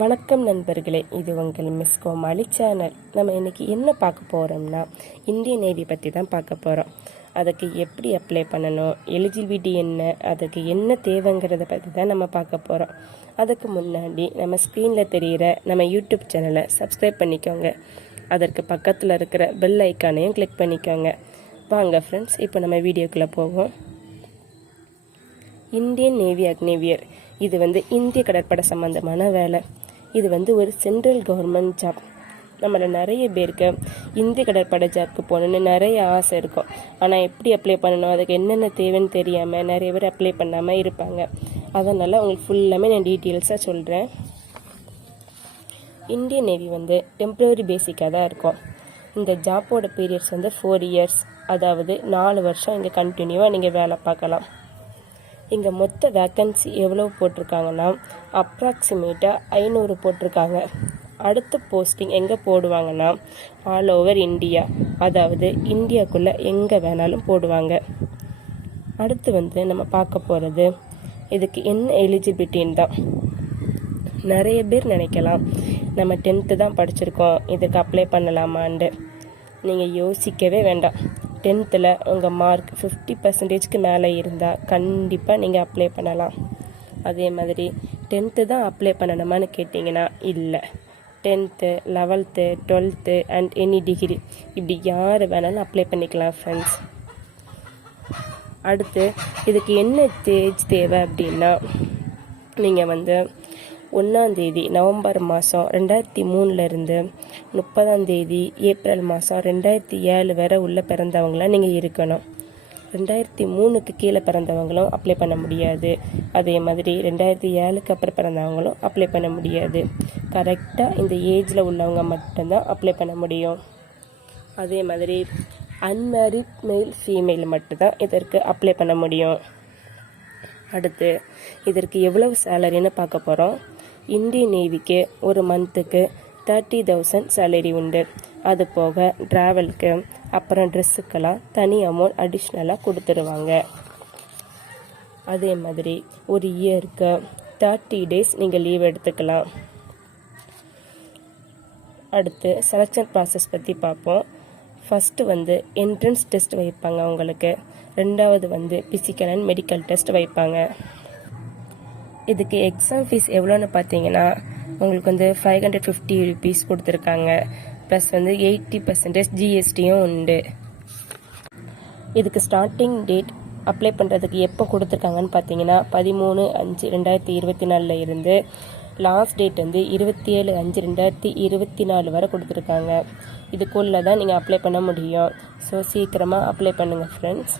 வணக்கம் நண்பர்களே இது உங்கள் மிஸ் கோமாளி சேனல். நம்ம இன்றைக்கி என்ன பார்க்க போகிறோம்னா இந்தியன் நேவி பற்றி தான் பார்க்க போகிறோம் அதுக்கு எப்படி அப்ளை பண்ணணும் எலிஜிபிலிட்டி என்ன அதுக்கு என்ன தேவைங்கிறத பற்றி தான் நம்ம பார்க்க போகிறோம் அதுக்கு முன்னாடி நம்ம ஸ்க்ரீனில் தெரிகிற நம்ம யூடியூப் சேனலை சப்ஸ்கிரைப் பண்ணிக்கோங்க. அதற்கு பக்கத்தில் இருக்கிற பெல் ஐக்கானையும் கிளிக் பண்ணிக்கோங்க. வாங்க ஃப்ரெண்ட்ஸ் இப்போ நம்ம வீடியோக்குள்ளே போவோம். இந்தியன் நேவி அக்னேவியர் இது வந்து இந்திய கடற்படை சம்மந்தமான வேலை. இது வந்து ஒரு சென்ட்ரல் கவர்மெண்ட் ஜாப் நம்மள நிறைய பேருக்கு இந்திய கடற்படை ஜாப்க்கு போகணுன்னு நிறைய ஆசை இருக்கும். ஆனால் எப்படி அப்ளை பண்ணணும்? அதுக்கு என்னென்ன தேவைன்னு தெரியாமல் நிறைய பேர் அப்ளை பண்ணாமல் இருப்பாங்க. அதனால் உங்களுக்கு ஃபுல்லாமே நான் டீட்டெயில்ஸாக சொல்கிறேன் இந்தியன் நேவி வந்து டெம்ப்ரவரி பேசிக்காக தான் இருக்கும். இந்த ஜாப்போட பீரியட்ஸ் வந்து ஃபோர் இயர்ஸ் அதாவது நாலு வருஷம் இங்கே கண்டினியூவாக நீங்கள் வேலை பார்க்கலாம். இங்கே மொத்த வேக்கன்சி எவ்வளோ போட்டிருக்காங்கன்னா அப்ராக்சிமேட்டாக ஐநூறு போட்டிருக்காங்க. அடுத்த போஸ்டிங் எங்கே போடுவாங்கன்னா ஆல் ஓவர் இந்தியா அதாவது இந்தியாக்குள்ளே எங்கே வேணாலும் போடுவாங்க. அடுத்து வந்து நம்ம பார்க்க போகிறது இதுக்கு என்ன எலிஜிபிலிட்டின்னு தான். நிறைய பேர் நினைக்கலாம் நம்ம டென்த்து தான் படிச்சிருக்கோம் இதுக்கு அப்ளை பண்ணலாமான்ட்டு. நீங்கள் யோசிக்கவே வேண்டாம். டென்த்தில் உங்கள் மார்க் ஃபிஃப்டி பர்சன்டேஜ்க்கு மேலே இருந்தால் கண்டிப்பாக நீங்கள் அப்ளை பண்ணலாம். அதே மாதிரி டென்த்து தான் அப்ளை பண்ணணுமான்னு கேட்டிங்கன்னா இல்லை. Tenth eleventh twelfth and any degree இப்படி யார் வேணாலும் அப்ளை பண்ணிக்கலாம் ஃப்ரெண்ட்ஸ் அடுத்து இதுக்கு என்ன ஸ்டேஜ் தேவை அப்படின்னா நீங்கள் வந்து ஒன்றாந்தேதி நவம்பர் மாதம் ரெண்டாயிரத்தி மூணுலேருந்து முப்பதாம் தேதி ஏப்ரல் மாதம் ரெண்டாயிரத்தி ஏழு வரை உள்ள பிறந்தவங்களாம் நீங்கள் இருக்கணும். ரெண்டாயிரத்தி மூணுக்கு கீழே பிறந்தவங்களும் அப்ளை பண்ண முடியாது. அதே மாதிரி ரெண்டாயிரத்தி ஏழுக்கு அப்புறம் பிறந்தவங்களும் அப்ளை பண்ண முடியாது. கரெக்டாக இந்த ஏஜில் உள்ளவங்க மட்டும்தான் அப்ளை பண்ண முடியும். அதே மாதிரி அன்மேரிட் மேல் ஃபீமேல் மட்டும்தான் இதற்கு அப்ளை பண்ண முடியும். அடுத்து இதற்கு எவ்வளவு சேலரின்னு பார்க்க போகிறோம் இந்தியன் நேவிக்கு ஒரு மந்த்துக்கு தேர்ட்டி தௌசண்ட் சேலரி உண்டு. அது போக ட்ராவலுக்கு அப்புறம் ட்ரெஸ்ஸுக்கெல்லாம் தனி அமௌண்ட் அடிஷ்னலாக கொடுத்துருவாங்க. அதே மாதிரி ஒரு இயருக்கு தேர்ட்டி டேஸ் நீங்கள் லீவ் எடுத்துக்கலாம். அடுத்து செலெக்ஷன் ப்ராசஸ் பற்றி பார்ப்போம். ஃபஸ்ட்டு வந்து என்ட்ரன்ஸ் டெஸ்ட் வைப்பாங்க அவங்களுக்கு. ரெண்டாவது வந்து ஃபிசிக்கல் அண்ட் மெடிக்கல் டெஸ்ட் வைப்பாங்க. இதுக்கு எக்ஸாம் ஃபீஸ் எவ்வளோன்னு பார்த்தீங்கன்னா உங்களுக்கு வந்து ஃபைவ் ஹண்ட்ரட் ஃபிஃப்டி ருபீஸ் கொடுத்துருக்காங்க. ப்ளஸ் வந்து எயிட்டி பர்சன்டேஜ் ஜிஎஸ்டியும் உண்டு. இதுக்கு ஸ்டார்டிங் டேட் அப்ளை பண்ணுறதுக்கு எப்போ கொடுத்துருக்காங்கன்னு பார்த்தீங்கன்னா பதிமூணு அஞ்சு ரெண்டாயிரத்தி இருபத்தி நாலில் இருந்து லாஸ்ட் டேட் வந்து இருபத்தி ஏழு அஞ்சு ரெண்டாயிரத்தி இருபத்தி நாலு வரை கொடுத்துருக்காங்க. இதுக்குள்ளே தான் நீங்கள் அப்ளை பண்ண முடியும். ஸோ சீக்கிரமாக அப்ளை பண்ணுங்கள் ஃப்ரெண்ட்ஸ்